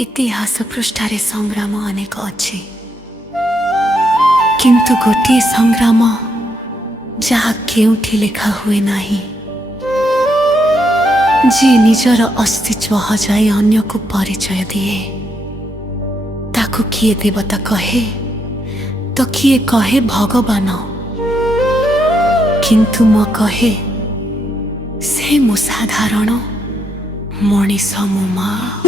इतिहास पृष्ठारे संग्राम अनेक अच्छे किंतु गोटे संग्राम जहा केउठी लेखा हुए नाही। जी निजर अस्तित्व हजाई अन्य को परिचय दिए ताकू किए देवता कहे तो किए कहे भगवान, किंतु म कहे से मु साधारण मनीष मो माँ।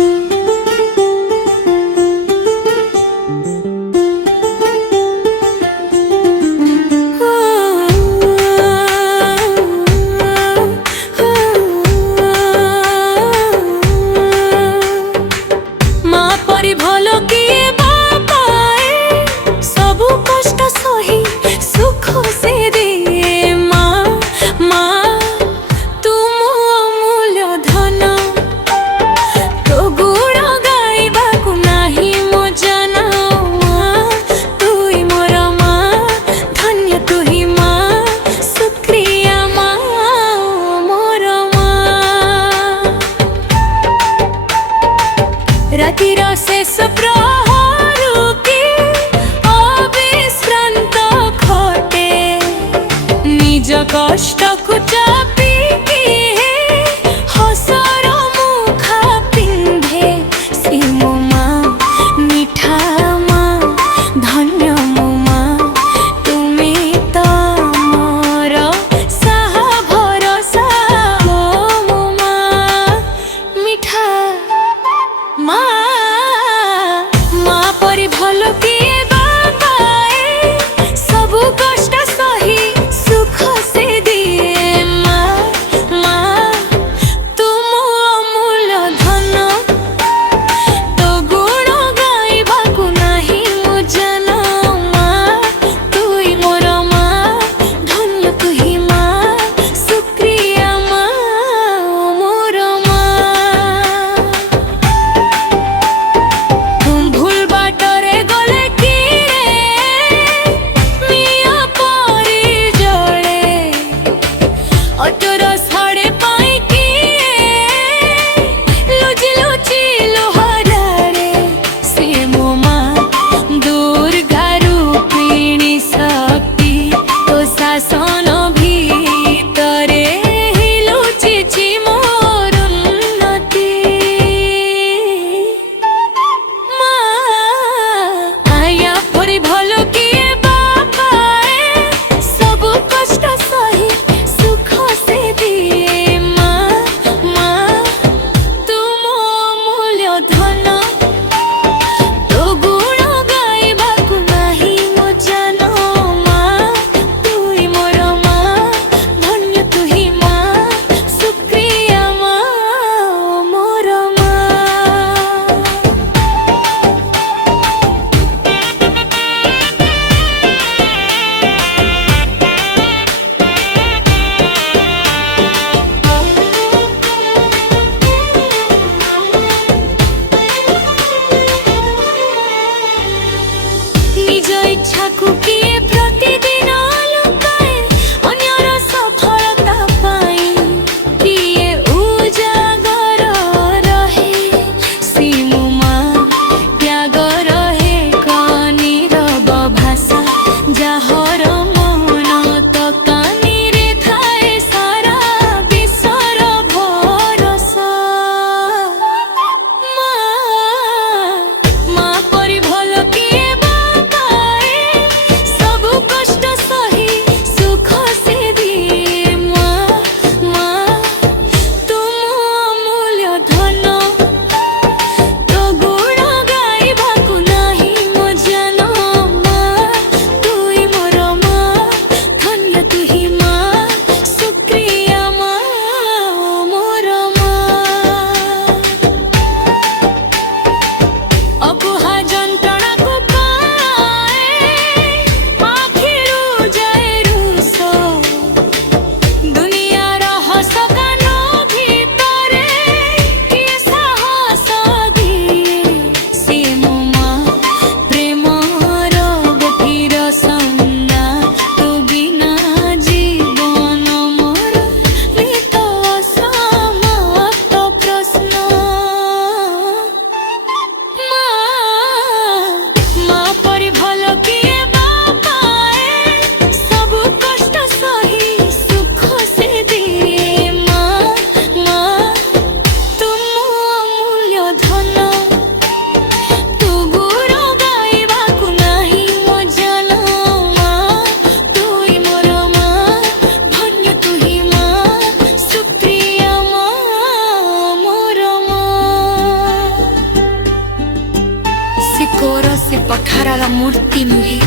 मूर्ति नुहे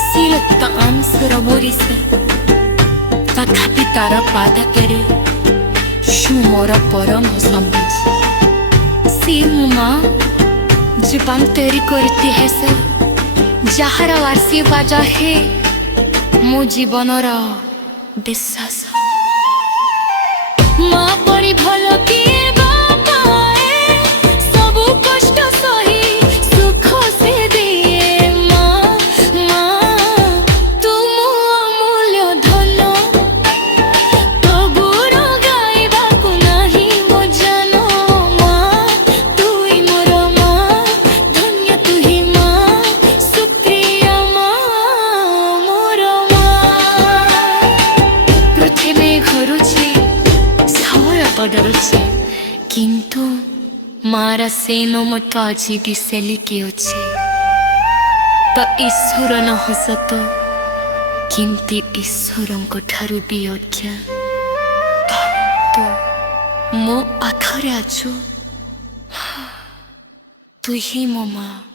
सिए आंसर बोरी से तथापि तार पादकेरे शु मोर परम सम्बुज सी मो माँ जीवन तैयारी करती है से जहार आशीर्वाद है मो जीवन विश्वास माँ परी भल किए बापाए सबु कष्ट सही सुख से दिए माँ माँ तुम अमूल्य धन तबुर गाइबा को नहीं मो जानो माँ तुई मोर माँ धन्य तुही माँ सुप्रिय माँ मोर माँ पृथ्वी घरुछे पडरुछे किंतु मारा सेनो मत आजी दिसेली के अच्छे तो ईश्वर न हसत किंतु ईश्वर को ठारू भी अज्ञा तो मो आखरे आछु तु ही मो माँ।